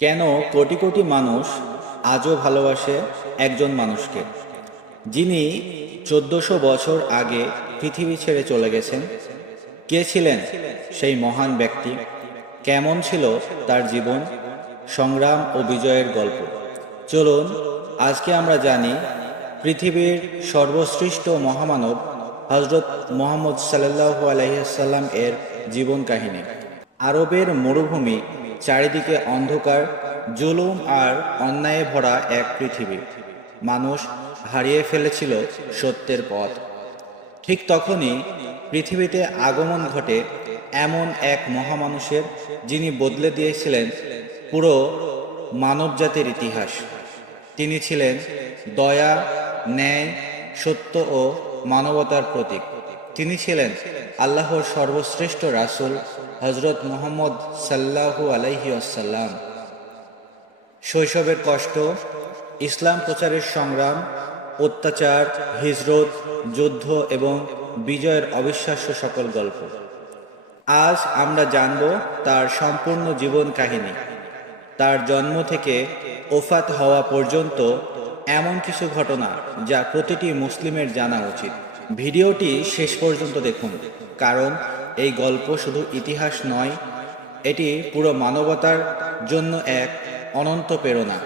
কেন কোটি কোটি মানুষ আজও ভালোবাসে একজন মানুষকে, যিনি 1400 বছর আগে পৃথিবী ছেড়ে চলে গেছেন? কে ছিলেন সেই মহান ব্যক্তি? কেমন ছিল তার জীবন, সংগ্রাম ও বিজয়ের গল্প? চলুন আজকে আমরা জানি পৃথিবীর সর্বশ্রেষ্ঠ মহামানব হজরত মুহাম্মদ সাল্লাল্লাহু আলাইহি সাল্লাম এর জীবন কাহিনী। আরবের মরুভূমি, চারিদিকে অন্ধকার, জুলুম আর অন্যায়ে ভরা এক পৃথিবী। মানুষ হারিয়ে ফেলেছিল সত্যের পথ। ঠিক তখনই পৃথিবীতে আগমন ঘটে এমন এক মহামানুষের, যিনি বদলে দিয়েছিলেন পুরো মানবজাতির ইতিহাস। তিনি ছিলেন দয়া, ন্যায়, সত্য ও মানবতার প্রতীক। তিনি ছিলেন আল্লাহর সর্বশ্রেষ্ঠ রাসূল হজরত মুহাম্মদ সাল্লাল্লাহু আলাইহি ওয়াসাল্লাম। শৈশবের কষ্ট, ইসলাম প্রচারের সংগ্রাম, অত্যাচার, হিজরত, যুদ্ধ এবং বিজয়ের অবিশ্বাস্য সকল গল্প। আজ আমরা জানব তার সম্পূর্ণ জীবন কাহিনী, তার জন্ম থেকে ওফাত হওয়া পর্যন্ত এমন কিছু ঘটনা যা প্রতিটি মুসলিমের জানা উচিত। ভিডিওটি শেষ পর্যন্ত দেখুন, কারণ এই গল্প শুধু ইতিহাস নয়, এটি পুরো মানবতার জন্য এক অনন্ত প্রেরণা।